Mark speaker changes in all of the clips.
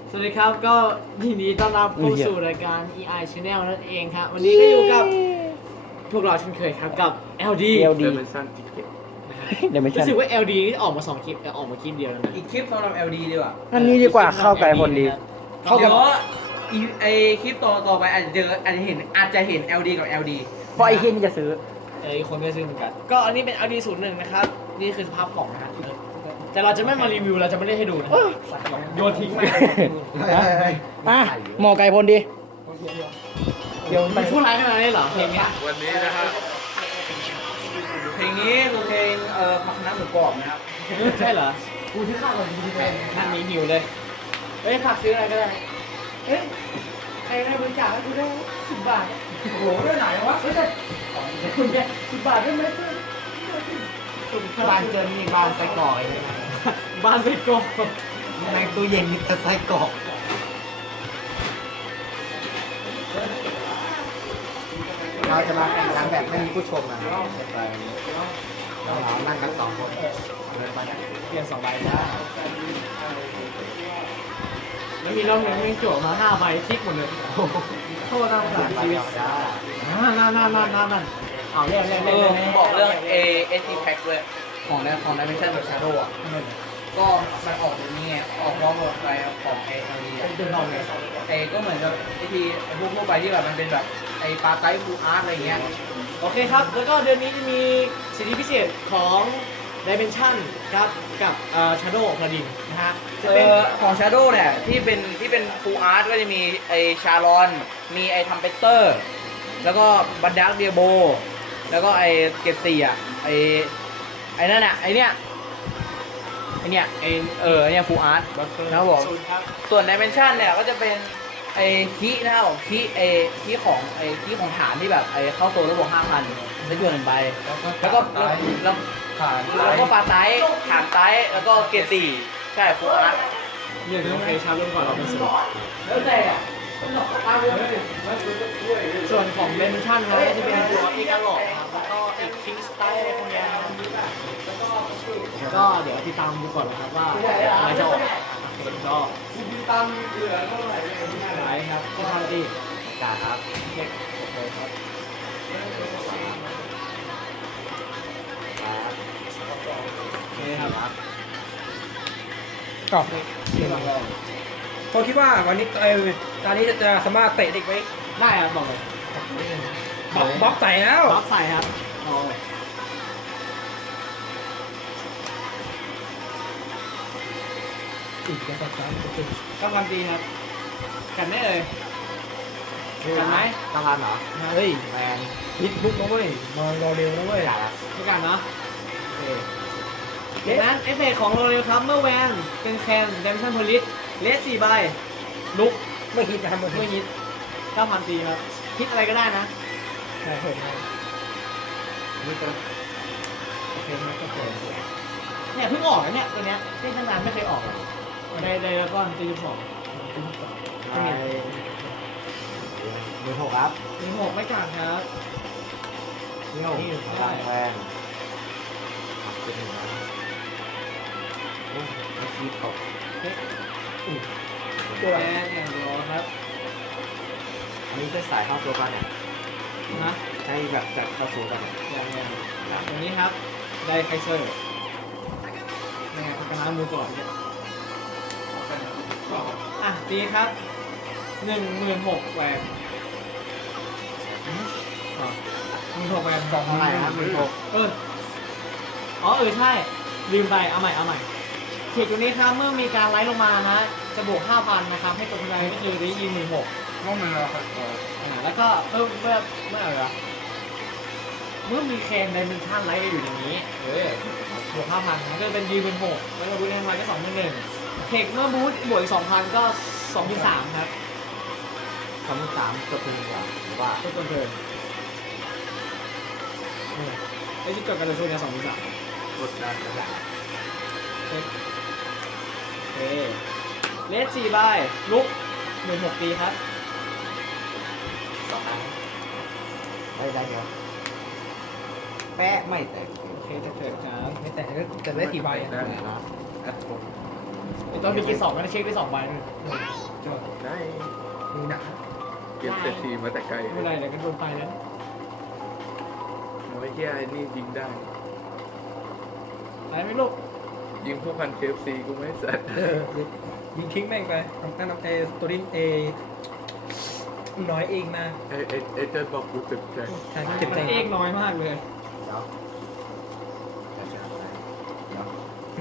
Speaker 1: สวัสดีครับก็ยินดีต้อนรับเข้าสู่รายการ EI Channel นั่นเองครับวันนี้ก็อยู่กับพวกเราเช่นเคยครับกับ LD
Speaker 2: เด
Speaker 3: เด
Speaker 2: ม
Speaker 3: เมชั่นทิเก็ต
Speaker 2: เดเมชั่
Speaker 1: รู้
Speaker 2: น
Speaker 1: สึกว่า LD นี่ออกมา2 คลิปแต่ออกมาคลิปเดียวแล้วนะ
Speaker 4: อีกคลิปสำหรับ LD ดีกว่า
Speaker 2: อันนี้ดีกว่าเข้าไกลคนดี เข้ากั
Speaker 4: เดี๋
Speaker 2: บ
Speaker 4: ยวไอคลิปต่อไปอาจจะเจออาจจะเห็น LD กับ LD
Speaker 2: เพราะไอ้เฮียนี่จะซื้อ
Speaker 1: อีกคนก็ซื้อเหมือนกันก็อันนี้เป็น LD 01นะครับนี่คือสภาพของนะฮะแต่เราจะไม่มารีวิวเราจะไม่ได้ให้ดูนะโยนทิ้งไป
Speaker 2: อ่ะหมอไก่พลดีเดี๋ยว
Speaker 1: มันชั่วร้ายขนาดนี้เหรอเพลงเนี้ย
Speaker 3: วันนี้นะฮะ
Speaker 4: เพลงนี้คือเพลงพักน้ำหมูกรอบนะครับ
Speaker 1: ใช่เหรอกูที่ข้าวก่อนกูที่เป็นนั่นมีหิวเลยเฮ้ยฝากซื้ออะไรก็ได้เฮ้ยใครได้บริจาคให้กูได้10 บาท
Speaker 4: โอ้โหด้วยไหนวะ
Speaker 1: เฮ้ยแต่คุณเนี่ย10 บาทได้ไหมเพื่อน
Speaker 4: บ้านเจอมีบ้านไส้กรอกเลยนะ
Speaker 1: บ้านไส้กรอก
Speaker 4: ในตู้เย็นมีแต่ไส้กรอกเราจะมาแข่งขันแบบไม่มีผู้ชมนะครับเรานั่งกัน2 คนเดินไป
Speaker 1: เปลี่ยน2 ใบได้แล้วมีรอบหนึงแม่งจั่วมา5 ใบคลิกหมดเลยโทษน่าสงสารชีวิตนั่นเอาแยก
Speaker 4: บอกเรื่อง AST Pack ด้วยของDimension of Shadow อ่ะก็มันออกตรงนี้ไงออกพร้อมกับไปของ LD อ่ะ
Speaker 1: เป็นทองไง
Speaker 4: ก็เหมือนกับไอทีพวกทั่วไปที่แบบมันเป็นแบบไอปาไตฟูอาร์ตอะไรเงี้ย
Speaker 1: โอเคครับ แล้วก็เดือนนี้จะมีสิทธิพิเศษของ Dimension ครับกับShadow พอดีนะฮะจะเป็น
Speaker 4: ของ Shadow เนี่ยที่เป็นฟูอาร์ตก็จะมีไอชารอนมีไอทัมเปเตอร์แล้วก็บันดักเดียโบแล้วก็ไอเกตตีอ่ะไอนั่นอ่ะไอเนี้ยไอเนี้ยไอเนี่ยฟูอาร์ตนะครับผม ส่วน Dimension เนี่ยก็จะเป็นไอ้คีนะครับผมคีของฐานที่แบบไอ้เข้าโซนแล้วบวก 5,000ได้จวน1 ใบแล้วก็ปลาไตฐานไตแล้วก็เกตีใช่ฟูอาร์ต
Speaker 1: เนี่ยโอเคชาร์จเริ่มก่อนเราเป็นสิบ
Speaker 4: แล้วแต่อะ
Speaker 1: ส่วนของ Dimension นะจะเป็นตัวอีกาหลอกครับแล้วก็อีกคิงสไตล์อะไรพวกเนี้ยนะครับก็เดี๋ยวติดตามดูก่อนนะครับว่าอะไรจะออกก็ตามเหลือเท่าไหร่ไหนครับที่ทำดีกาครับเช็คโอเคครับนี่ครับ
Speaker 2: ก็
Speaker 5: ผมคิดว่าวันนี้ตอนนี้จะสามารถเตะเด็กไหม
Speaker 1: ได้ครับบอกเลย
Speaker 5: บล็อกใส่แล้ว
Speaker 1: ล็อกใส่ครับเอาก็พันตีครับกันได้เลยกันไหม
Speaker 4: ตะพันเหรอ
Speaker 1: เฮ้ย
Speaker 4: แมน
Speaker 5: นิดลุกนะเว้ยมารอเร็วนะเว้ย
Speaker 1: ไม่กันเนาะดังนั้นเอฟเฟกต์ของโรเรลครับเมื่อแวนเป็นแคนเดมชันโพลิสเลส4 ใบลุก
Speaker 5: ไม่คิดจะทำมัน
Speaker 1: เมื่อฮิต9,000 ตีครับฮิตอะไรก็ได้นะ
Speaker 5: ใช่เห็นไหม
Speaker 4: นี่ก็
Speaker 1: โอเคครับก็เกิดเนี่ยเพิ่งออกนะเนี่ยตัวเนี้ยที่ตั้งนานไม่เคยออกเลยได้แล้วก็ตี12
Speaker 4: ไอ้มือหกครับ
Speaker 1: ตี6ไม่กัดครับ
Speaker 4: เที่ยวลายแวนเป็นหนึ่งนะโอ้ไม่คิดตก
Speaker 1: ตัวแอนอย่างเดียวครับ
Speaker 4: อันนี้จะสายเข้าตัวกันเนี่ย
Speaker 1: นะ
Speaker 4: ใช้แบบจับเข้าสู่กันเนี่ย
Speaker 1: อย่างตัวนี้ครับไดไคเซอร์ยังไงกระน้ำมือก่อนเนี่ยอ่ะตีครับ 16,000 แหวน16,000 แหวน
Speaker 4: เท่าไหร่ครับมือหก
Speaker 1: ใช่ลืมไปเอาใหม่เขตตัวนี้ครับเมื่อมีการไลฟ์ลงมานะจะบวก 5,000 นะครับให้ตัวคะแนนก็คือได้ยิง16,000
Speaker 4: ว่ามันราคา
Speaker 1: แล้วก็เพิ่มเมื่ออะไรวะเมื่อมีเคนไดเมนชั่นไลท์อยู่อย่างนี้บวก 5,000นะก็เป็น26,000แล้วก็บูทเอนไวก็21,000เทคเมื่อบูทบวกอีก 2,000 ก็23,000ครับ
Speaker 4: 3ตัวนึงว่ะหรือว่า
Speaker 1: ต้นเทิร์นไอ้ที่เกิดกันในช่วงนี้23,000
Speaker 4: กดได้แล้ว
Speaker 1: โอเคเลส4 ใบลุก16,000 ตีครับ
Speaker 4: 2 ครั้งได้เยอะแปะไม่แตก
Speaker 1: โอเคจะเกิดครับ
Speaker 5: ไม่แต่ได้4 ใบ
Speaker 4: ได้นะแอปโ
Speaker 1: ไอตอนมีกี่สองมันเช็คไป2 ใบเลย
Speaker 5: จอด
Speaker 3: ได้
Speaker 5: มือหนัก
Speaker 3: เก็บเศรษฐีมาแต่ไกล
Speaker 1: ไม่เป็นไรเดี๋ยวก็โดนไปแล้ว
Speaker 3: โอ้ยเฮียไอ้นี่ยิงได้
Speaker 1: ไหนไม่ลูก
Speaker 3: ยิงพวกพันเคฟซีกูไม่สัตว์
Speaker 5: ยิงทิ้งแม่งไปนั่นน้ำตัวนี้น้อยเองนะ
Speaker 3: ไอ้เจ้าบอกกูเจ็บใจ
Speaker 5: ใช่
Speaker 1: มัน
Speaker 5: เก็บใจ
Speaker 1: เอกน้อยมากเลย
Speaker 2: เดี๋ยวเดี๋ยว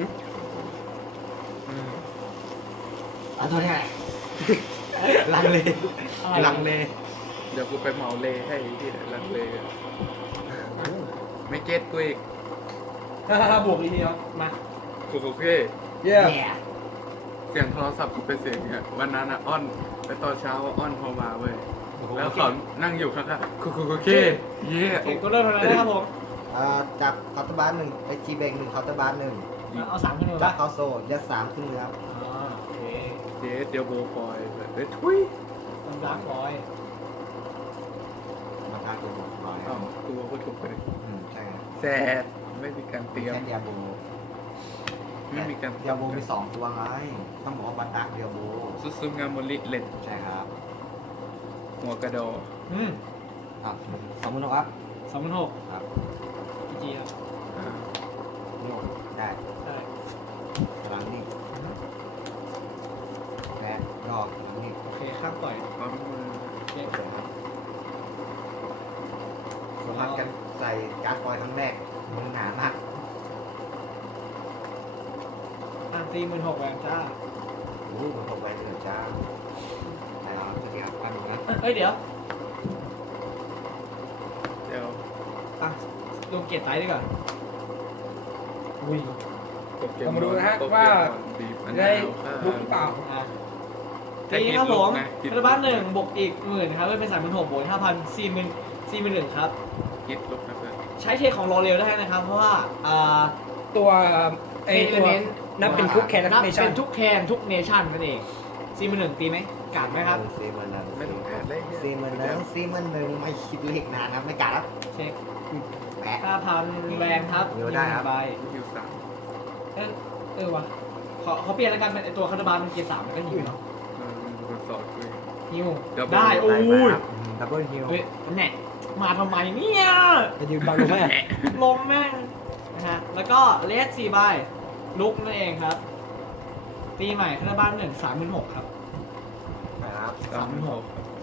Speaker 2: เอาตัวนี้ลังเล
Speaker 1: อะไร
Speaker 2: ลังเล
Speaker 3: เดี๋ยวกูไปเหมาเลให้ที่ลังเลอะไม่เก็ตกูอีก
Speaker 5: บวกอีกทีเนาะมา
Speaker 3: กูโอเค
Speaker 5: เย้
Speaker 2: เนี่ย
Speaker 3: เสียงโทรศัพท์กูเป็นเสียงเนี่ยวันนั้นอะอ้อนแล้วตอนเช้าอ้อนโทรมาเว้ยแล้วเขานั่งอยู่ข้างๆกูโอเคเย่
Speaker 1: เก็บก็เริ่มแล้วนะครับผม
Speaker 2: จากเคาน์เตอร์บาร์หนึ่งไปจีเบง1เคาน์เตอร์บาร์หนึ่ง
Speaker 1: เอา3ขึ้นเลย
Speaker 2: จา
Speaker 1: ปะ
Speaker 2: กเข้าโซ่ยัด3ขึ้นเลยครับ
Speaker 1: โอเค
Speaker 3: เจ๊เดียวโบฟอยแบบเอ้ยทุย
Speaker 1: ต้องดาร์กบอย
Speaker 2: มาทางตัวผมก่อน
Speaker 3: อ้าวกูพูดถูกไป
Speaker 2: ใช่ครับ
Speaker 3: แซดไม่มีการเตรียม
Speaker 2: แค่เดียโบ
Speaker 3: ไม่มีการ
Speaker 2: เดียโบมี2 ตัวไงต้องบอกว่าบัตดักเดียโบ
Speaker 3: ซุซุงามโมริเลน
Speaker 2: ใช่ครับ
Speaker 3: หัวกระดอ
Speaker 2: 20,000ครับ
Speaker 1: 26,000
Speaker 2: ครับ
Speaker 1: จีครับ
Speaker 3: อ่า
Speaker 2: นี่ได้
Speaker 1: ใช่
Speaker 2: พลังนี่แม่รอบพลังนี่
Speaker 1: โอเคข้ามต่อย
Speaker 3: ความมือ
Speaker 1: โอเค
Speaker 2: โอเคครับสัมผัสกันใส่การ์ดฟอยล์ครั้งแรกมันหนามาก
Speaker 1: 46,000แหวนจ้า
Speaker 2: โอ้โหมันตกไปเหนือจ้าใช่ครับจะเกี่ยวกันนะ
Speaker 1: เอ้ยเดี๋ยว
Speaker 3: เดี๋ยว
Speaker 1: ลงเกียร์ไตดีกว่า
Speaker 5: อุ้ย
Speaker 3: โปเก
Speaker 5: เรามาดูนะฮะ
Speaker 3: โปเกมอน
Speaker 5: ว่า
Speaker 3: บีบอัน
Speaker 5: ได้
Speaker 3: นาวค่ะ
Speaker 5: บุกหรือเปล่า
Speaker 1: อ่ะ
Speaker 3: แต่
Speaker 1: ที
Speaker 3: ผิ
Speaker 1: นี้
Speaker 3: ด
Speaker 1: ครับ
Speaker 3: ลู
Speaker 1: ผ
Speaker 3: ก
Speaker 1: ม
Speaker 3: นะผิด
Speaker 1: คาราบ้าน1บวกอีก10,000ครับเป็น36,000บวก5,000 41,000ครับ
Speaker 3: ผิดลูกนะเพื่อน
Speaker 1: ใช้เทคของรอเรลได้นะครับ เพราะว่า
Speaker 5: ตัวตัวนับเป็นทุกแคน
Speaker 1: นับ
Speaker 5: เน
Speaker 1: เป็
Speaker 5: ชั่น
Speaker 1: นทุกแคนทุกเนชั่นนั่นเอง41,000ตีไหมกาดไหมครับ
Speaker 2: ซีมันหนึ่ง
Speaker 3: ไม่ต้องแอบเลย
Speaker 2: ซีมันหนึ่งซีมันหนึ่งไม่คิดเลขนานครับไม่กัดครับ
Speaker 1: เช็ค
Speaker 2: แปะ
Speaker 1: 5,000แวนครับ
Speaker 2: เดี๋ยวได้ครับ
Speaker 1: ใบ
Speaker 3: คิวสาม
Speaker 1: เออวะเขาเปลี่ยนแล้วกันเป็นไอตัวคาราบาลมันเกียร์3มันก็หิวเนาะ
Speaker 3: มันสอดกูอีก
Speaker 1: หิว
Speaker 3: Double
Speaker 1: ได้โอ้ย
Speaker 2: ดับเบิลฮิล
Speaker 1: เฮ้ยแน่มาทำไมเนี่ย
Speaker 5: จะยืนบังลงแม่
Speaker 1: ลงแม่งนะฮะแล้วก็เลส4ใบลุกนั่นเองครับ ตีใหม่คาราบาล1 36,000ครับ
Speaker 2: ครับ
Speaker 1: 36,000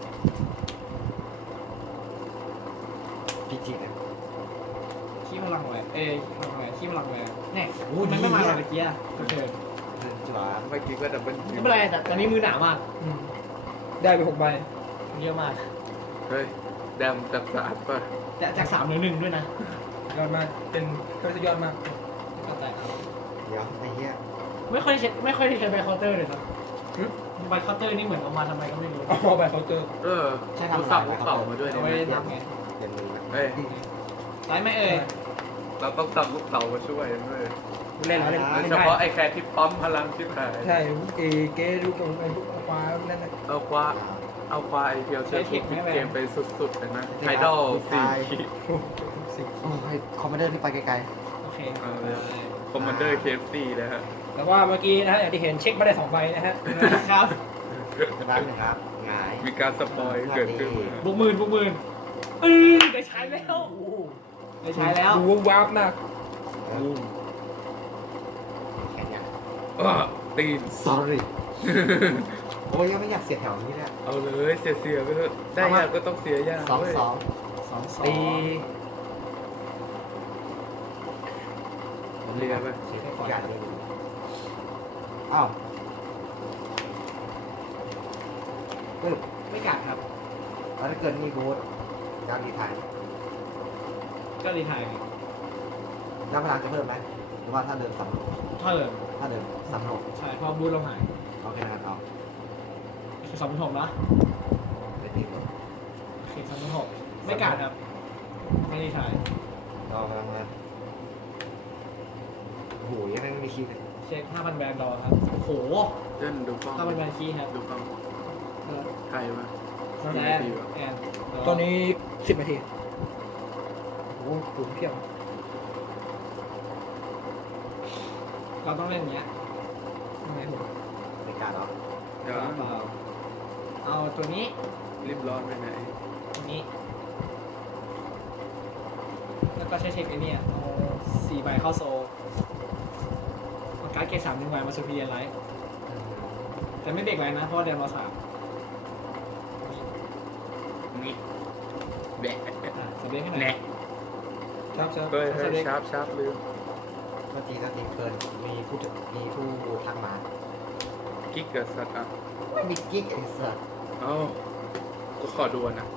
Speaker 2: พีจีเนี่ย
Speaker 1: ขี้พลังแหวนพลังแหวนขี้พลังแหวนแน่มันไม่มาเลยเมื่อกี้อะก็เชิญ
Speaker 2: จั่ว
Speaker 3: เมื่อกี้ก็ดับเบิลคิ
Speaker 1: ไม่
Speaker 3: ว
Speaker 1: เป็นไรแต่ตอนนี้มือหนามาก
Speaker 5: ได้ไป6 ใบ
Speaker 1: เยอะมาก
Speaker 3: เฮ้ยแดมจับสาดป่ะ
Speaker 1: แต่จาก3 เหลือ 1ด้วยนะ
Speaker 5: ยอดมากเป็นก็สุดยอดมาก
Speaker 1: ก็แต่
Speaker 2: เดี๋ยวไอ้เหี้ย
Speaker 1: ไม่ค่อยได้ใช้ใบเคาน์เตอร์เลยนะใบเคาน์เตอร์นี่เหมือนเอามาทำไมก็ไม่รู้
Speaker 5: เอาไปเคาน์เตอร์
Speaker 3: กูสับลูกเต่ามาด้วย
Speaker 1: เอา
Speaker 3: เนี่ย
Speaker 1: ไว้
Speaker 3: นะ
Speaker 1: ทำไง
Speaker 2: เดี๋ยวมือ
Speaker 3: เฮ้ย
Speaker 1: ไลฟ์ไหมเอ่ย
Speaker 3: เราต้องสับลูกเต่ามาช่วยด้วย
Speaker 5: เล่นแล้วเล่น
Speaker 3: โดย
Speaker 5: เล่น
Speaker 3: เฉ
Speaker 5: ได้
Speaker 3: พาะไอ้แคร์ที่ปั๊มพลังชิบหาย
Speaker 5: ใช่เกดูตรงไอ้พวกฟ้านั่นน่ะ
Speaker 3: เอาควาไอเพียวเชอร์ทุกเกมไปสุดๆเลยนะไฮดอล4
Speaker 2: โอ้ยคอมมานเดอร์ที่ไปไกล
Speaker 1: โอเค
Speaker 3: เอาเลย คอมมานเดอร์เคฟซีนะฮะ
Speaker 5: แต่ว่าเมื่อกี้นะฮะอย่างที่เห็นเช็คมาได้2 ใบนะฮะ
Speaker 1: ครับ
Speaker 2: ๆร้านหนึ่งครับหงาย
Speaker 3: มีการสปอยเกิดขึ้นนะฮะ
Speaker 1: บุกหมื่นได้ใช้แล้วได้ใช้แล้ว
Speaker 5: ดูวาร์ปมาก
Speaker 2: แค่เนี้ย
Speaker 3: ตีน
Speaker 2: sorry โอ้ยยังไม่อยากเสียแถวนี้เลย
Speaker 3: เอาเลยเสียไปเถอะได้ยากก็ต้องเสียยาก
Speaker 2: 2
Speaker 3: เว้ย
Speaker 2: 2
Speaker 5: ตี
Speaker 3: เรียไป
Speaker 2: เช็คอย่างเลยอ้าวปึ๊บ
Speaker 1: ไม่กัดครับ
Speaker 2: แล้วถ้าเกิดมีบูธการดีไทย
Speaker 1: ก็รีไทาย
Speaker 2: น้ำพลังจะเพิ่มไหมหรือว่าถ้าเดินสำรวจ
Speaker 1: เท่าเดิม
Speaker 2: ถ้าเดินสำรวจ
Speaker 1: ใช่เพราะบูธเราหาย
Speaker 2: โอเคนะครับเอา
Speaker 1: คือ26,000นะ
Speaker 2: เป็นที่ตัว
Speaker 1: คือ26,000ไม่กัดครับไม่รีไทาย
Speaker 2: รอพลังมาโอ้โหยังไม่มีคีย์เลย
Speaker 1: เช็ค 5,000 แบนดอครับโอ้โห
Speaker 3: เล่นดูกล้อง
Speaker 1: 5,000 แบนคีย์ครับ
Speaker 3: ดูกล้องไทยมา
Speaker 1: แอนแอน
Speaker 5: ตอนนี้10 นาทีโอ้โหกลุ่มเพียบ
Speaker 1: เราต้องเล่นอย่างเงี้ย
Speaker 5: ไงผม
Speaker 2: ในการเหรอ
Speaker 3: เดี๋ยว
Speaker 1: เปล่าเอาตัวนี้
Speaker 3: รีบร้อนไปไหน
Speaker 1: ตัวนี้ แล้วก็ใช้เทคไอ้เนี่ยเอา4ใบเข้าโซลเอาการ์ดเกรด3 1ใบมาซูเปอร์เรียนไลท์แต่ไม่เบรกไว้นะเพราะว่าเดมเรา3
Speaker 3: นี่แบะ
Speaker 1: สเปคให้หน่อย
Speaker 3: แหนะ
Speaker 5: ครับครับ
Speaker 3: เฮ้ยเฮ้ยชาร์ปชาร์ปลืม
Speaker 2: ก็จริงเกินมีผู้ทักมา
Speaker 3: กิ๊กกับสัตว์อ่ะ
Speaker 2: ไม่มีกิ๊กไอ้สัส
Speaker 3: เอ้ากูขอดูนะ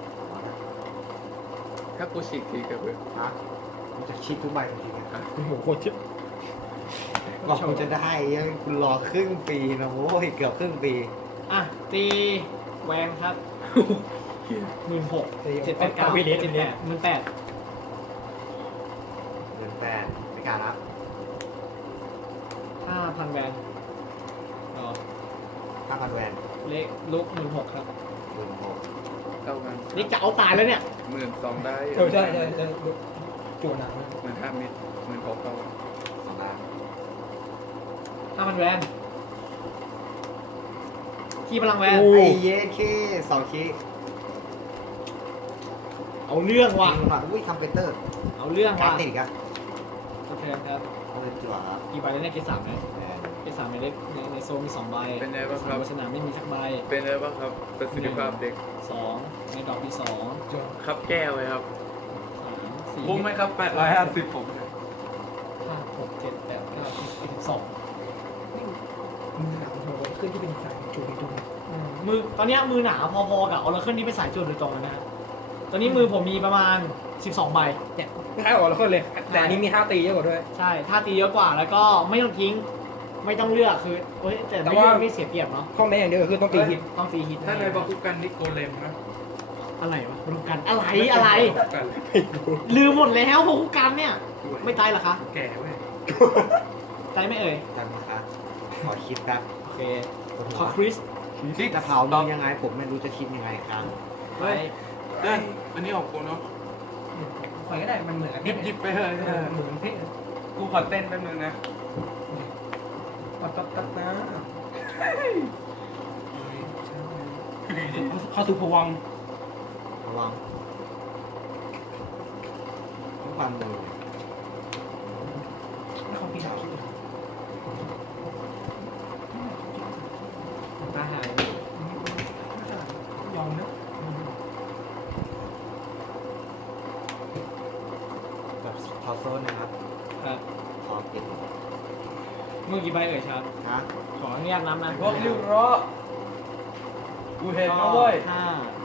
Speaker 3: ถ้ากูฉีกทีกับเว้ย
Speaker 2: ฮะมันจะชิดทุกใบจริงๆอ่ะ
Speaker 5: โอ้โหโคตรชิบ
Speaker 2: บอกคุณจะได้ยังคุณรอครึ่งปีนะโว้ยเกือบครึ่งปี
Speaker 1: อ่ะตีแหวนครับ 16,000 789
Speaker 5: วิลิส
Speaker 1: 18,000 18,000
Speaker 2: เงินแฟนในการรับ
Speaker 1: 5,000แวนอ๋อ
Speaker 2: 5,000แวน
Speaker 1: เลขลุก16,000ครับ
Speaker 2: 16,000
Speaker 3: เท่ากัน
Speaker 1: นี่จะเอาตายแล้วเนี่ย
Speaker 3: 12,000ได้
Speaker 5: ใช่จั่วหนักนะ
Speaker 3: 15,000เมตร16,000เท่ากัน
Speaker 2: 2 ล้าน
Speaker 1: 5,000แวนขี้พลังแวน
Speaker 2: ไอ้เย้แค่2 คี
Speaker 1: เอาเรื่องว่ะ
Speaker 2: ยิงมาอุ้ยทำเป็นเตอร์
Speaker 1: เอาเรื่อง
Speaker 2: การ
Speaker 1: ว่ะ
Speaker 2: ติดอีกอ่ะ
Speaker 1: โอเคครับ
Speaker 2: เอาเป็นจั่วครับ
Speaker 1: กี่ใบแล้วเนี่ยเกรด3นะ
Speaker 2: แวน
Speaker 1: เกรด3ในเล็กในโซนมี2ใบ
Speaker 3: เป็นไงบ้างครับ
Speaker 1: บนสนามไม่มีสักใบ
Speaker 3: เป็นไงบ้างครับประสิทธิภาพเด็ก
Speaker 1: 2ในดอกที่2
Speaker 5: จั่ว
Speaker 3: ครับแก้วเลยครับ
Speaker 1: 3 4
Speaker 3: คุ้มไหมครับ850ผม
Speaker 1: 5 6 7 8 9 10 12
Speaker 5: มือหนักโหขึ้นที่เป็นสายจั่วตรง
Speaker 1: มือตอนเนี้ยมือหนาพอๆกับออร์เคิลที่เป็นสายจุดโดยตรงเลยนะฮะตอนนี้มือผมมีประมาณ 12 ใบ
Speaker 5: เนี่ยไม่ใช่ออกแล้วคนเลย แต่อันนี้มี5 ตีเยอะกว่าด้วย
Speaker 1: ใช่ถ้าตีเยอะกว่าแล้วก็ไม่ต้องทิ้ง ไม่ต้องเลือกคือเฮ้ยแต่ไม่เลือกไม่เสียเปรียบเนาะ
Speaker 5: ข้อแม้อย่างเดียวคือต้องตีฮิต
Speaker 1: ต้องตีฮิต
Speaker 3: ถ้าในบาคุกันนี่โกเลมนะ
Speaker 1: อะไรวะรวมกันอะไร
Speaker 3: บาคุกัน
Speaker 1: ลืมหมดแล้วพวกกันเนี่ยไม่ตายเหรอคะ
Speaker 3: แก่เว้ย
Speaker 1: ตายไม่เอ่ย
Speaker 2: จำนะครับขอคิดครับ
Speaker 1: โอเค
Speaker 2: ปวด
Speaker 1: ข
Speaker 2: หั
Speaker 1: อ
Speaker 2: ว
Speaker 1: คริส
Speaker 2: จะเผามึงยังไงผมไม่รู้จะคิดยังไงครับ
Speaker 1: ไป
Speaker 3: เด้ยอันนี้ออกกูเนาะ
Speaker 5: ไปก็ได้มันเหมือน
Speaker 3: หยิบไปเลย
Speaker 5: เหมือนเพชร
Speaker 3: กูขอเต้นแป๊บนึงนะ
Speaker 5: ตัดนะเข้าสู่ภวังค์
Speaker 2: ระวังทุกความมือ
Speaker 5: ไม่เขาปีนคิด
Speaker 1: ตาหาย
Speaker 5: ยอมนะ
Speaker 2: แบบพอโซนนะครับ
Speaker 1: ครับ
Speaker 2: ขอเก็บ
Speaker 1: มือกี่ใบเอ่ยครับ
Speaker 2: ฮะ
Speaker 1: ขออนุญาตนับนะ
Speaker 3: พวกริ้วร้อกูเห็นนะเว้ย
Speaker 1: ห้า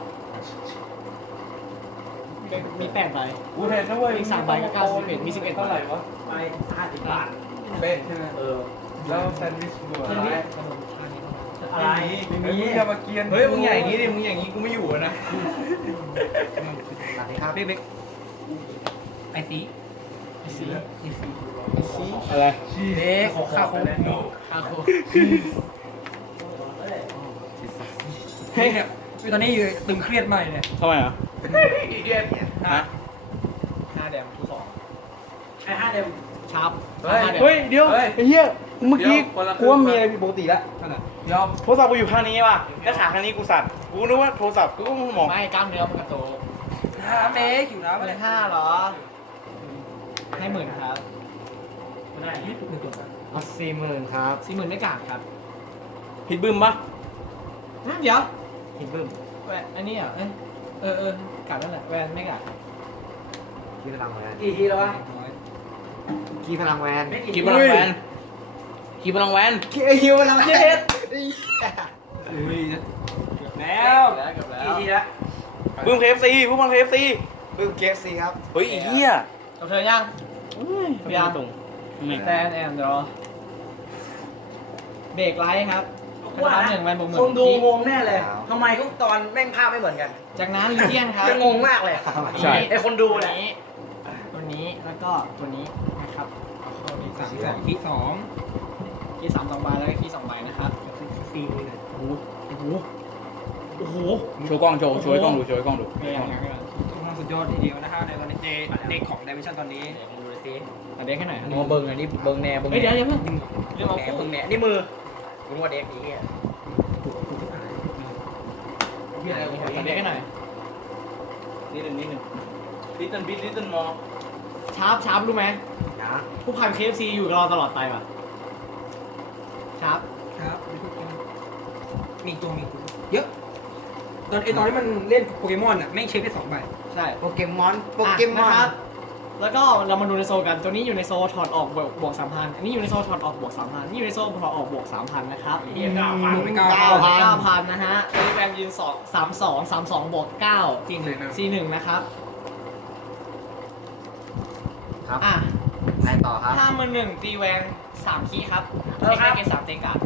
Speaker 1: มี8ใบ
Speaker 3: กูเห็นนะเว้ย
Speaker 1: อีก3ใบก็91มี11
Speaker 3: เท่าไหร่วะ
Speaker 1: ใบ50 บาท
Speaker 3: เป็นใช่ไหมแล้วแซนด์วิชบัว
Speaker 1: อะ
Speaker 3: อะไร
Speaker 1: ไร
Speaker 3: ไม่มีอย่ามาเกียน
Speaker 4: เฮ้ยมึงอย่างนี้ดิมึงอย่างนี้กูไม่อยู่นะ
Speaker 2: สวัสดีครับ
Speaker 5: เบ๊กๆไอซี
Speaker 1: ไอซี
Speaker 4: อะไร
Speaker 5: เบ๊กข้าวโค
Speaker 1: คาโค
Speaker 5: เฮ้ยเนี่ยตอนนี้อยู่ตึงเครียดใหม่เนี่ย
Speaker 4: ทำไมอ่ะฮะ
Speaker 1: 5แดมทุก2ไอ้5แดมชาร์ป
Speaker 4: เฮ้ยเดี๋ยวไอ้เหี้ยเมื่อกี้กูว่ามีอะไรผิดปกติแล้ว
Speaker 1: ขนาด
Speaker 3: ยอม
Speaker 4: โทรศัพท์กูอยู่ข้างนี้ป่ะแล้วขาข้างนี้กูสั่นกูนึกว่าโทรศัพท์กูก็มอง
Speaker 1: ไม่กล้ามเนื้อมันกระโตก
Speaker 5: น้ำเบ๊กหิวน้ำ
Speaker 1: ไม่
Speaker 5: มาเล
Speaker 1: ได้
Speaker 5: ย
Speaker 1: 5เหรอ ให้หมื่นครับไม่ได้
Speaker 5: นี่ถูกหนึ่งตัว
Speaker 2: เอา40,000ครับ
Speaker 1: 40,000ไม่กาดครับ
Speaker 4: ผิดบึ้มปะ
Speaker 1: เดี๋ยว
Speaker 2: คิดบึ้ม
Speaker 1: แหวนอันนี้อ่ะเออกาดนั่นแหละแหวนไม่กาด
Speaker 2: คีพลังแวน
Speaker 1: กี่ทีแล้ววะ
Speaker 2: คีพลังแวน
Speaker 4: กี่พลังแวนกี่พลังแวน
Speaker 2: คีพลังแวน
Speaker 5: อุ้ย
Speaker 4: แล้ว
Speaker 1: เกือบแล้ว
Speaker 5: กี่ทีละ
Speaker 4: บึ้มเคฟซีพวกมันเคฟซี
Speaker 2: บึ้มเคฟซีครับ
Speaker 4: เฮ้ยไอ้เหี้ย
Speaker 1: จบเธอยัง
Speaker 4: พยาตรงไม่
Speaker 1: แซนแอนด์รอเบรกไลท์ครับกระทำหนึ่งแวนบวกหมื่น
Speaker 6: คนดูงงแน่เลย ทำไมทุกตอนแม่งภาพไม่เหมือนกัน
Speaker 1: จากนั้นลิเทียนครับ
Speaker 6: จะงงมากเลย
Speaker 4: ใช่
Speaker 6: ไอคนดู
Speaker 1: ตัว
Speaker 6: เนี่ย
Speaker 1: นี้ ตัวนี้แล้วก็ตัวนี้นะครับเอาเข้าดี
Speaker 5: สาม
Speaker 1: 3
Speaker 5: สองที่สอง
Speaker 1: คีย์3 2ใบแล้วก็คีย์2ใบนะครับ
Speaker 5: ซีเลย
Speaker 1: โอ้โห
Speaker 4: โชว์กล้องโชว์ให้กล้องดูโชว์ให้กล้องดู
Speaker 1: เรียงอย่างเงี้ย
Speaker 5: ทุกท่านสุดยอดทีเดียวนะฮะในวันนี้เด็กของ Dimension ตอนนี้
Speaker 6: เดี๋ยวมึงดูสิ
Speaker 1: อันเด็กแค่ไหน
Speaker 6: มึงมาเบิ้งอันนี้เบิ้งแน่เบิ้ง
Speaker 1: เฮ้ยเดี๋ยว
Speaker 6: แน่
Speaker 1: อย่าเพิ่ง
Speaker 6: เบิ้
Speaker 1: เรื่อง
Speaker 6: ง
Speaker 1: เอา
Speaker 6: แน่
Speaker 1: คู่
Speaker 6: เบิ้งแน่นี่มือรู้ว่าเด็กนี้อ่ะ
Speaker 4: ที่อะไร
Speaker 1: ขอเด็กให้หน่อย
Speaker 4: นิดนึงลิตเติ้ลบิทลิตเติ้ลมอ
Speaker 1: ชาร์ปรู้ไหม
Speaker 6: นะ
Speaker 1: ผู้พัน KFC อยู่กับเราตลอดไปป่ะชาร์ป
Speaker 5: ครับมีตัวเยอะตอนที่มันเล่นโปเกมอนอ่ะแม่งเช็คได้2 ใบ
Speaker 1: ใช่
Speaker 6: โปเกมอน
Speaker 1: นะครับ แล้วก็เรามาดูในโซกัน ตัวนี้อยู่ในโซถอดออกบวก 3,000 อันนี้อยู่ในโซถอดออกบวก 3,000 นี่อยู่ในโซถอดออกบวก 3,000 นะครับ 9,000 นะฮะไอแวนยืน32บวก9 41นะครับ
Speaker 6: ครับ
Speaker 1: อ่ะ
Speaker 6: ไหนต่อครับ
Speaker 1: ถ้ามือหนึ่งตีแวน3คีย์ครับเทคได้เกต3เตกา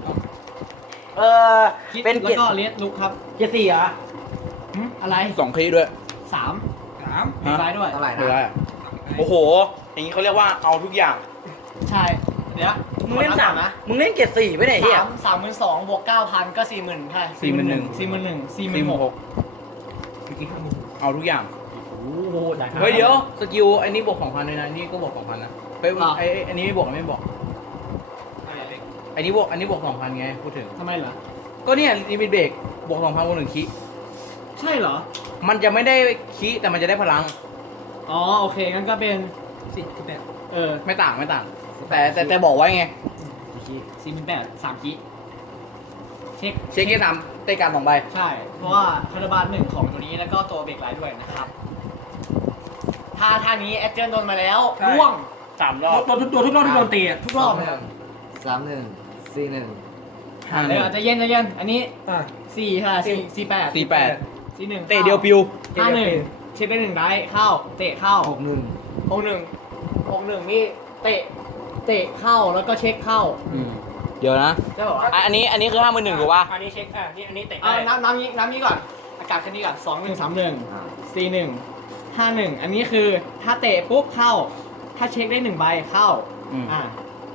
Speaker 6: เป็น
Speaker 1: แล้วก็เลสลุกครับ
Speaker 6: เกียร์4เหรอ
Speaker 1: อะไร
Speaker 4: 2 คีย์ด้วย
Speaker 1: 3มีไฟด้วย
Speaker 6: เท่าไหร่
Speaker 4: ไม่ได้
Speaker 6: นะ
Speaker 4: โอ้โห อย่างนี้เขาเรียกว่าเอาทุกอย่าง
Speaker 1: ใช่ เดี๋ยว
Speaker 6: มึงเล่น
Speaker 1: ขอนับก่อนะ
Speaker 6: มึงเล่นเกียร์4ไปไหนเฮีย
Speaker 1: 32,000บวก 9,000 ก็ 40,000 ใช่ 41,000 46,000
Speaker 4: เอาทุกอย่าง
Speaker 1: โอ้โหได้ครับ
Speaker 4: เฮ้ยเดี๋ยวสกิลไอ้นี่บวก 2,000เลยนะนี่ก็บวก 2,000นะเฮ้ย
Speaker 1: อ่ะ
Speaker 4: อันนี้ไม่บวกไม่บอกอันนี้บวก 2,000ไงพูดถึง
Speaker 1: ทำไมเหรอ
Speaker 4: ก็เนี่ยลิมิตเบรกบวก 2,000บวก1คี
Speaker 1: ใช่เหรอ
Speaker 4: มันจะไม่ได้คีแต่มันจะได้พลัง
Speaker 1: อ๋อ โอเค งั้นก็เป็น
Speaker 5: 4.8
Speaker 1: เออ
Speaker 4: ไม่ต่างแต่บอกไว้ไง
Speaker 1: 48,000 3คีเช็ค
Speaker 4: เช็คแค่3เตะการ2ใบ
Speaker 1: ใช่ เพราะว่าคาราบาล1ของตัวนี้แล้วก็ตัวเบรกไลท์ด้วยนะครับ ถ้าท่านี้แอดเจนโดนมาแล้วร่วง
Speaker 4: 3 รอบ
Speaker 5: ตัวทุกรอบที่โดนตีอ่ะ
Speaker 1: ทุกรอบเลย
Speaker 6: 31 41
Speaker 1: เดี๋ยวจะเย็นอันนี้
Speaker 5: อ่ะ
Speaker 1: 4ค่ะ48
Speaker 4: 48
Speaker 1: 41
Speaker 4: เตะเดียวปิว
Speaker 1: 51เช็คได้1ได้เข้า เตะเข้า
Speaker 6: 61
Speaker 1: 61นี่เตะเข้าแล้วก็เช็คเข้า
Speaker 4: เดี๋ยวนะ
Speaker 1: ใช่ป่าวะ
Speaker 4: อันนี้คือ51ถูกป่ะ
Speaker 5: อันนี้เช็คอันนี้เตะ
Speaker 1: เอาน้ำนี้ก่อน อากาศแค่นี้ก่อน2131 41 51 อันนี้คือถ้าเตะปุ๊บเข้า ถ้าเช็คได้1ใบเข้า อ่า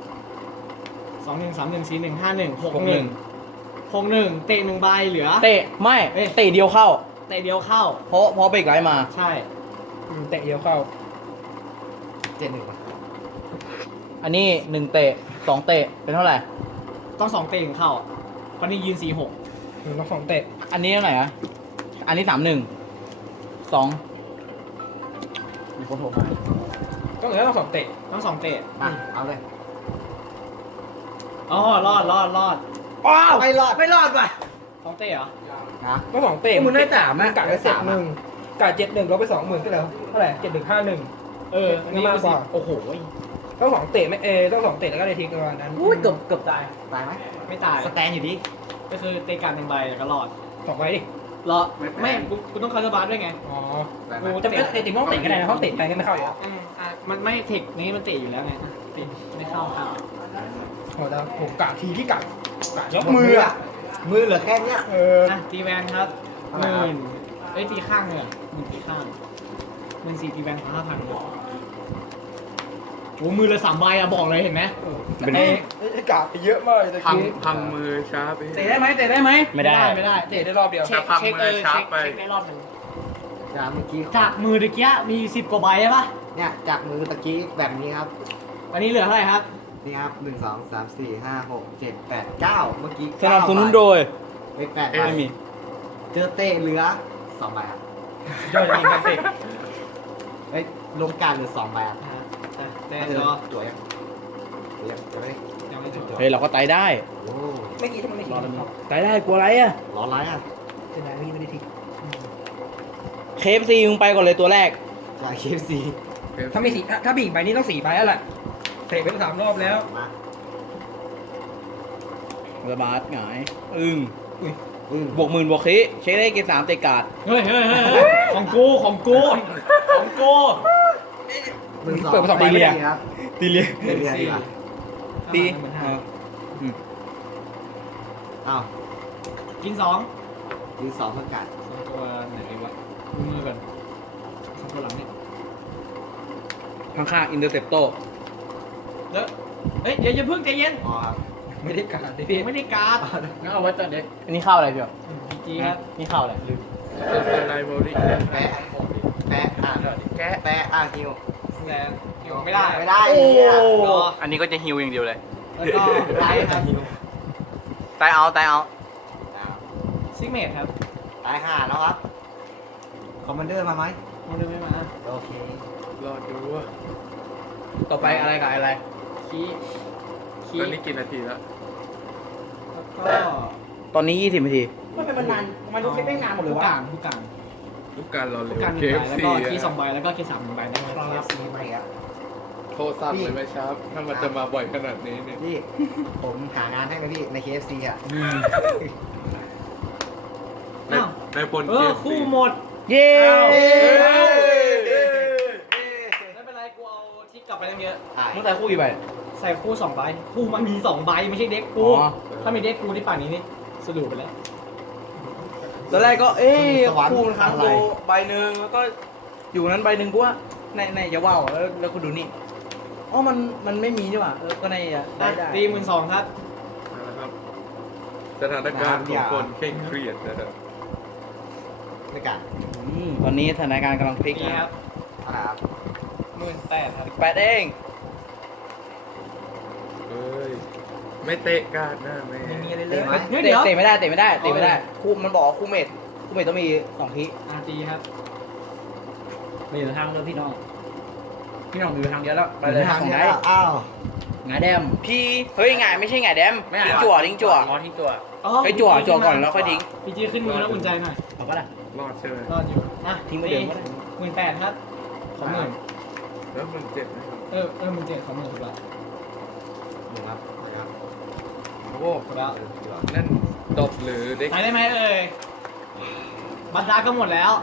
Speaker 1: 2131415161เตะ1ใบเหลือ
Speaker 4: เตะไม่
Speaker 1: เอ้ย
Speaker 4: เตะเดียวเข้า
Speaker 1: เตะเดียวเข้า
Speaker 4: เพราะเบรกไลท์มา
Speaker 1: ใช่
Speaker 5: เตะเดียวเข้า
Speaker 6: 71
Speaker 4: อันนี้1เตะ2เตะเป็นเท่าไหร่
Speaker 1: ต้อง2เตะถึงเข้าเพราะนี่ยืน46
Speaker 5: ต้อง2 เตะ
Speaker 4: อันนี้เท่าไหร่อะอันนี้31 2
Speaker 1: มีคนโทรมา
Speaker 5: ต้องเหลือต้อง2 เตะ
Speaker 1: ต้อง2เตะ
Speaker 6: อ่ะ เอาเลย
Speaker 1: อ๋อรอด
Speaker 6: ว้าวไม่รอดว่ะ
Speaker 1: 2เตะเหรอ
Speaker 6: นะ
Speaker 5: ต้อง2 เตะ
Speaker 6: มึงได้3นะ
Speaker 5: กัดได้71กัด71ลบไป 20,000ก็แล้วเท่าไหร่7151
Speaker 1: เออ
Speaker 5: นี่มากกว่า
Speaker 1: โอ้โห
Speaker 5: ต้อง2 เตะไม่ต้อง2 เตะแล้วก็ได้ทิ้งประมาณนั้น
Speaker 6: อุ้ยเกือบตายไหม
Speaker 1: ไม่ตาย
Speaker 6: สแตนอยู่ดิ
Speaker 1: ก็คือเตะการ1ใบแล้วก็รอด
Speaker 5: 2 ใบดิ
Speaker 1: รอดไม่กูต้องคาร์บาร์ด้วยไง
Speaker 5: อ๋อ
Speaker 1: กู
Speaker 5: จะเป็นเตะต้องเตะก็ได้นะเพราะเตะไปก็ไม่เข้าอยู่แล้ว
Speaker 1: มันไม่เทคนี้มันเตะอยู่แล้วไงเตะไม่เข้าครับ
Speaker 5: โหแล้วผมกะทีที่กะยก
Speaker 6: มืออ่ะ มือเหลือแค่เนี้ย
Speaker 1: ตีแวนครับตีข้างเลย1ตีข้าง14ตีแวน5,000โอ้มือละ3ใบอะบอกเลยเห็นไหม
Speaker 4: เป็น
Speaker 5: กะไปเยอะมากเลยตะ
Speaker 3: พัง
Speaker 5: กี้
Speaker 3: พังมือช้าไป
Speaker 4: เตะได้ไหมไม่ได้
Speaker 1: ไม่ได้
Speaker 5: เตะได้รอบเดียว
Speaker 1: เช็ค
Speaker 3: พัง
Speaker 1: เช็ค
Speaker 3: มือช้าไป
Speaker 1: เช็คได้รอบหนึ่ง
Speaker 6: จากเมื่อกี้
Speaker 1: จากมือตะกี้มี10กว่าใบใช่ปะ
Speaker 6: เนี่ยจากมือตะกี้แบบนี้ครับ
Speaker 1: วันนี้เหลือเท่าไหร่ครับ
Speaker 6: นี่ครับ1 2 3 4 5 6 7 8 9 เมื่อกี้
Speaker 4: สนับสนุนโดย
Speaker 6: เลข8ใบ
Speaker 4: ไม่มี
Speaker 6: เจอเตะเหลือ2ใบครับ
Speaker 5: ยอดจริงครับเตะ
Speaker 6: เฮ้ยลงการเหลือ2ใบครับ
Speaker 1: แต่
Speaker 6: เธอ
Speaker 1: รอ
Speaker 6: ตัวยังจะไม่
Speaker 1: ยังไม่ถึง
Speaker 4: เฮ้ยเราก็ไต่ได้
Speaker 6: โอ้
Speaker 5: เมื่อกี้ทำไมไม่ทิ้งครับ
Speaker 4: ไต่ได้กลัวอะไรอะ
Speaker 6: ร้อนไรอ่ะ
Speaker 5: เสียดายเมื่อกี้ไม่ได้ทิ้ง
Speaker 4: KFC มึงไปก่อนเลยตัวแรก
Speaker 6: จากเคฟซี
Speaker 5: ถ้ามีถ้าบีกใบนี้ต้อง4 ใบแล้วแหละเตะไป3 รอบแล้ว
Speaker 6: มา
Speaker 4: ระบาดหงาย
Speaker 5: อุ้ย
Speaker 4: บวกหมื่นบวกคีเช็คได้เกม3เตะการ์ด
Speaker 1: เฮ้ยของกูของกู
Speaker 6: 1 2
Speaker 5: เปิดมา2 ใบเลย
Speaker 6: ครับ
Speaker 4: ตีเลีย
Speaker 6: เรียนดีกว่า
Speaker 4: ตี
Speaker 6: อ้าว
Speaker 1: กิน2
Speaker 6: ยืน2เท่ากัน
Speaker 1: ตัวไหนวะมือก่อนตัวหลังนี่
Speaker 4: ข้างๆอินเตอร์เซปโต
Speaker 1: แล้วอย่าเพิ่งใจเย็น
Speaker 6: อ๋อครับ
Speaker 5: ไม่ได้การเลยพี่
Speaker 1: ไม่ได้การ์ดงั้นเอาไว้ตอนเด็ก
Speaker 4: อันนี้เข้าอะไรพี่
Speaker 1: จีครับ
Speaker 4: นี่เข้าอะไรลืม
Speaker 3: เซนไลโบลิ่ง
Speaker 6: แปะแปะฮิว
Speaker 1: แต่ไม่ได้
Speaker 6: ไม่ได้
Speaker 1: รอ
Speaker 4: อันนี้ก็จะฮิวอย่างเดียวเลย
Speaker 1: แล้วก็ไลท์ครับ
Speaker 4: ตายเอา
Speaker 1: ซิกเมทครับ
Speaker 6: ตายห่าแล้วครับคอมมานเดอร์มาไหม
Speaker 1: มันดูไม่มา
Speaker 6: โอเค
Speaker 3: รอดูว่า
Speaker 4: ต่อไปอะไรกับอะไร
Speaker 1: คีคี
Speaker 3: ตอนนี้กี่นาทีแล้ว
Speaker 1: แล้วก็
Speaker 4: ตอนนี้20 นาที
Speaker 2: มันเป็นมันนานมันดูคลิปไม่นานหมดเลย
Speaker 1: ผู้
Speaker 2: วะ
Speaker 1: กลางผู้กลาง
Speaker 3: ลูกการรอ
Speaker 1: ผู้
Speaker 3: เร็ว
Speaker 1: กลางหนึ่งใบแล้ว
Speaker 3: KFC
Speaker 1: ก็
Speaker 3: อะ
Speaker 1: คี2ใบแล้วก็คี3 1ใบได้ไหมครับ
Speaker 6: ซีมาอีกแล้ว
Speaker 3: โทรศัพท์เลยไหมครับ ถ้ามันจะมาบ่อยขนาดนี้เนี่ย
Speaker 6: พี่ผมหางานให้ไหมพี่ใน KFC อ่ะ
Speaker 3: ใน
Speaker 1: อ้าว
Speaker 3: ในพล
Speaker 1: คู่หมด
Speaker 4: เย้
Speaker 1: ไม่เป็นไรกูเอาที่กลับไปตั้งเยอะ
Speaker 4: มึงใส่คู่กี่ใบ
Speaker 1: ใส่คู่2ใบคู่มันมี2ใบไม่ใช่เด็กกู
Speaker 4: อ๋อ
Speaker 1: ถ้ามีเด็กกูที่ป่านนี้นี่สรุปไปแล้ว
Speaker 4: ตอนแรกก็คู่ครั้งโตใบหนึ่งแล้วก็อยู่นั้นใบหนึ่งกูว่าในจะว่าวแล้วกูดูนี่อ๋อมันไม่มีใช่ป่ะก็ในได้
Speaker 1: ตี12,000ครับ
Speaker 3: นะครับ สถานการณ์ของคนเคร่งเครียดนะครับ
Speaker 6: ในการ
Speaker 4: ตอนนี้สถานการณ์กำลังพลิก
Speaker 1: นี่
Speaker 4: นะ
Speaker 1: ค
Speaker 4: ค
Speaker 1: รั
Speaker 4: รั
Speaker 1: บบ
Speaker 6: อะไรครับ
Speaker 1: 18,000ครับ
Speaker 4: 8เอง
Speaker 3: เอ้ย ไม่เตะการ์ดนะแม่
Speaker 5: ไม่มีอะไรเลย
Speaker 4: เตะไม่ได้คู่มันบอกคู่เมทต้องมี2ที
Speaker 1: ตีครับ
Speaker 4: ไม่อยู่ทางเดียวพี่น้องอยู่ทางเดียวแล้วไปเลย
Speaker 6: ทาง
Speaker 4: ของ
Speaker 6: นี้
Speaker 4: ไหน
Speaker 6: อ้าว
Speaker 4: หงายแดมพี่เฮ้ยหงายไม่ใช่หงายแดมทิ้งจั่ว
Speaker 1: อ๋อทิ้งตัว
Speaker 4: เฮ้ยจั่วก่อนแล้วค่อยทิ้ง
Speaker 1: พีจีขึ้นมือแล้วอุ่นใจหน่อย
Speaker 4: เอาปะล่ะ
Speaker 3: รอดใช่ไหม
Speaker 1: รอดอยู่นะ
Speaker 4: ทิ้งไปเดิมก็ได้
Speaker 1: 18,000ครับ20,000
Speaker 3: แล้วมันเจ็บนะครับ
Speaker 1: 17,000 20,000ถูกแล้ว
Speaker 6: หนึ่งครับนะครับ
Speaker 3: โอ้โห
Speaker 1: ถูกแล้ว
Speaker 3: นั่นตบหรือเด็ก
Speaker 1: ใช้ได้ไหมเอ่ยบัตรดาก็หมดแล้ว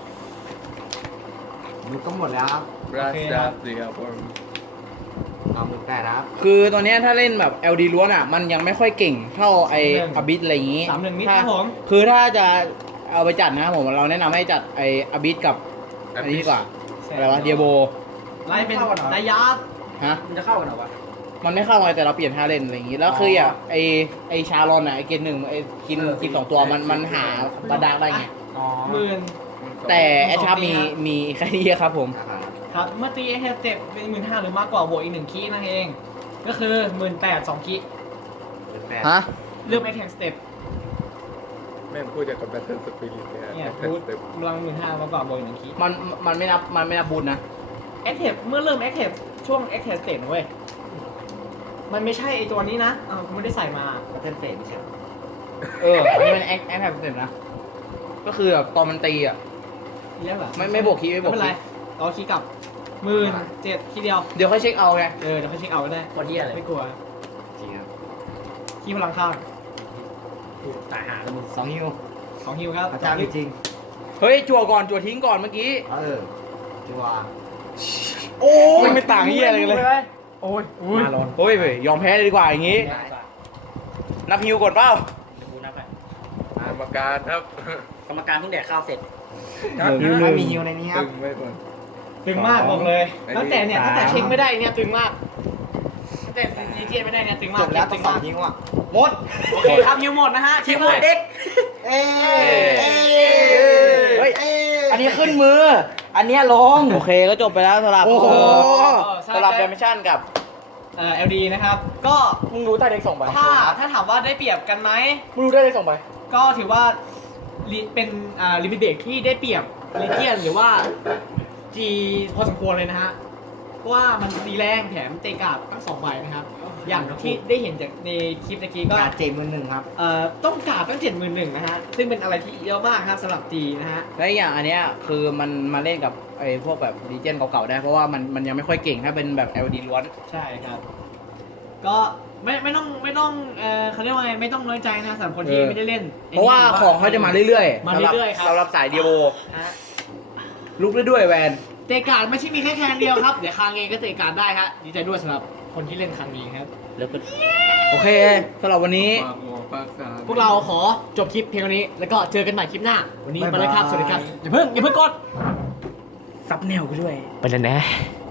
Speaker 6: มันก็หมดแล้วครับ
Speaker 3: ราชาเสียบอล
Speaker 6: เอามือแต่ครับ
Speaker 4: คือตอนเนี้ยถ้าเล่นแบบ LD ล้วนอ่ะ มันยังไม่ค่อยเก่งเท่าไออบิสอะไรอย่างงี้
Speaker 1: 31นิด
Speaker 4: ถ้า
Speaker 1: ครับผม
Speaker 4: คือถ้าจะเอาไปจัดนะผมเราแนะนำให้จัดไออบิสกับอันนี้ดีกว่าอะไรวะเดียโบ
Speaker 1: ไล่เป็นไดยาร์ด
Speaker 4: ฮะ
Speaker 2: มันจะเข้ากันเหรอวะ
Speaker 4: มันไม่เข้าไงแต่เราเปลี่ยนท่าเล่นอะไรอย่างงี้แล้วคืออ่ะไอชาลอนอ่ะไอเกนหนึ่งไอกิน2 ตัวมันหาบาดาได้ไง
Speaker 2: อ๋อ
Speaker 1: หมื่น
Speaker 4: แต่แอชชาร์ปมีแค่นี้ครับผม
Speaker 6: นะครับ
Speaker 1: ครับเมื่อตีเอฟเจ็บเป็น15,000หรือมากกว่าบวกอีก1คีย์นั่นเอง ก็คือ18,000 2คีย์
Speaker 6: มือแต่
Speaker 4: ฮะ
Speaker 1: เลือกแอคแท็กสเต็ป
Speaker 3: แม่งพูดจากกับแบทเทิลสปิริตเนี่ย
Speaker 1: เนี่ย
Speaker 3: แบ
Speaker 1: พูด
Speaker 3: ทเทิล
Speaker 1: กำลัง15,000มากกว่าบวกอีก1คีย์
Speaker 4: มันไม่นับบูทนะ
Speaker 1: แอคแท็กเมื่อเริ่มแอคแท็กช่วงแอคแท็กสเต็ปนะเว้ยมันไม่ใช่ไอตัวนี้นะกูไม่ได้ใส่มา
Speaker 6: บัตเทิลเฟสไม่ใช่
Speaker 4: อันนี้มันแอคแท็กเต็มนะก็คือแบบตอนมันตีอ่ะ
Speaker 1: เรียกเหรอ
Speaker 4: ไม่บวกคีย์ไม่บวก
Speaker 1: ไม่เป็นไร
Speaker 4: คีย์
Speaker 1: ต่อคีย์กลับ17,000คีย์เดียว
Speaker 4: เดี๋ยวค่อยเช็คเอาไง
Speaker 1: เดี๋ยวเขาเช็คเอาก็ได้
Speaker 2: คนที่อะไร
Speaker 1: ไม่กลัว
Speaker 6: จริงครับ
Speaker 1: คีย์พลังข้าง
Speaker 2: ตายหาแล้วมึง
Speaker 6: 2 ฮิว
Speaker 1: 2ฮิวครับ
Speaker 6: พระเจ้าจริง
Speaker 4: เฮ้ยจั่วก่อนจั่วทิ้งก่อนเมื่อกี้
Speaker 6: จัว
Speaker 4: โอ้ยไม่ต่างเหี้ยอะไรกันเลย
Speaker 1: โอ้ย
Speaker 2: มาลอน
Speaker 4: โอ้ยเว้ยยอมแพ้เลยดีกว่าอย่างงี้ นับฮิวก่อนเปล่า
Speaker 2: เดี๋ยวกูนับไป
Speaker 3: กรรมการครับ
Speaker 2: กรรมการเพิ่งแดกข้าวเสร็จ
Speaker 6: ไม่มีฮิวในนี้ครั
Speaker 3: ตึ
Speaker 6: บ
Speaker 3: งไว้ก่อน
Speaker 1: ตึงมากบอกเลย
Speaker 3: ไอ้นี่
Speaker 1: ตั้งแต่เช็คไม่ได้เนี่ยตึงมากตั้งแต่ดีเจไม่ได้เนี่ยตึงมาก
Speaker 6: จบแล้วต้
Speaker 1: ตึ
Speaker 6: อง
Speaker 1: ง
Speaker 6: สอ
Speaker 1: มาง ก
Speaker 6: ฮิวอ่ะ
Speaker 1: หมดโอเคครับฮิวหมดนะฮะเช็คเลย
Speaker 2: เด็ก
Speaker 6: เอ้เอ้
Speaker 4: เฮ้ย อันนี้ขึ้นมือ อันเนี้ยลง โอเคก็จบไปแล้วสำหรับ
Speaker 6: โอ้โห
Speaker 4: สำหรับเดมิชั่นกับ
Speaker 1: LD นะครับ ก็
Speaker 4: มึงรู้ใต้เด็ก2ใบ
Speaker 1: ถ้าถามว่าได้เปรียบกันไหม
Speaker 4: มึงรู้ได้เด็ก2ใบ
Speaker 1: ก็ถือว่าเป็นลิมิเด็กที่ได้เปรียบลิเจียนหรือว่า G พอสมควรเลยนะฮะ เพราะว่ามันตีแรงแถมเตะกาดทั้ง2ใบนะครับ อย่างที่ได้เห็นจากในคลิปตะกี้ก็
Speaker 6: การเจมือหนึ่งครับ
Speaker 1: ต้องกาดตั้ง71,000นะฮะ ซึ่งเป็นอะไรที่เยอะมากครับสำหรับ G นะฮะ
Speaker 4: และอีกอย่างอันเนี้ยคือมันมาเล่นกับไอ้พวกแบบดีเจนเก่าๆได้ เพราะว่ามันยังไม่ค่อยเก่งถ้าเป็นแบบ LD ล้วน
Speaker 1: ใช่ครับ ก็ไม่ต้องเขาเรียกว่าไงไม่ต้องน้อยใจนะสำหรับคนที่ไม่ได้เล่น
Speaker 4: เพราะว่าของเขาจะมาเรื่อยๆ
Speaker 1: มาเรื่อยๆครับ
Speaker 4: สำหรับสายเดียโบ
Speaker 1: ฮะ
Speaker 4: ลุกได้ด้วยแวน
Speaker 1: เตะการ์ดไม่ใช่มีแค่แคนเดียวครับ เดี๋ยวคางเองก็เตะการ์ดได้ฮะดีใจด้วยสำหรับคนที่เล่นคางนี้ครับ
Speaker 2: แล้วก็
Speaker 4: โอเคสำหรับวันนี้
Speaker 3: ปากหัวปากสาม
Speaker 1: พวกเราขอจบคลิปเพียงเท่านี้ แล้วก็เจอกันใหม่คลิปหน้า วันนี้
Speaker 6: บ๊าย
Speaker 1: ไปเลยครับ
Speaker 6: บาย
Speaker 1: สวัสดีครับ อย่าเพิ่งกด
Speaker 4: ซับแนวกูด้วย
Speaker 1: ไปเลยนะ
Speaker 4: บ